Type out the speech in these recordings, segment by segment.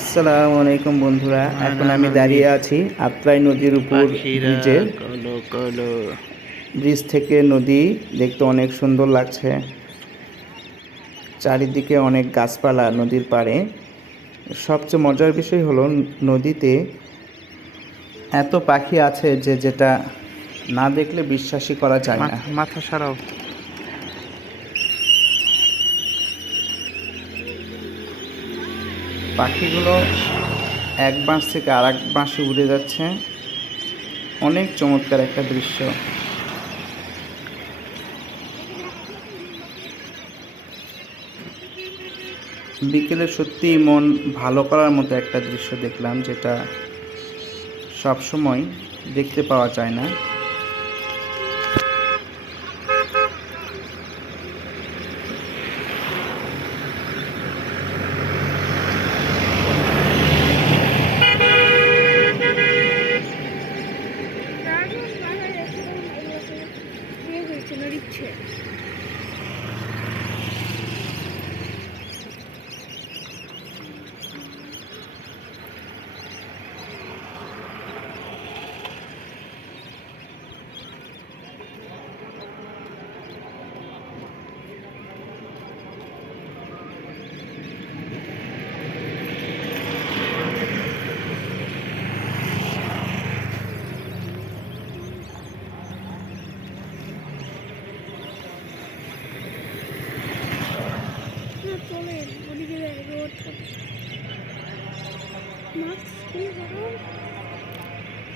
আসসালামু আলাইকুম বন্ধুরা, এখন আমি দাঁড়িয়ে আছি আত্রাই নদীর উপর ব্রিজে। ব্রিজ থেকে নদী দেখতে অনেক সুন্দর লাগছে। চারিদিকে অনেক গাছপালা নদীর পাড়ে। সবচেয়ে মজার বিষয় হলো নদীতে এত পাখি আছে যেটা না দেখলে বিশ্বাসই করা যায় না। মাথা সরাও। পাখিগুলো এক বাঁশ থেকে আরেক বাঁশে উড়ে যাচ্ছে। অনেক চমৎকার একটা দৃশ্য। বিকেলে সত্যিই মন ভালো করার মতো একটা দৃশ্য দেখলাম, যেটা সবসময় দেখতে পাওয়া যায় না।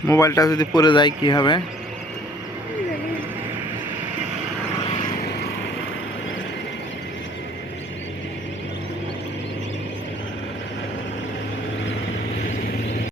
মোবাইলটা যদি পড়ে যায় কি হবে?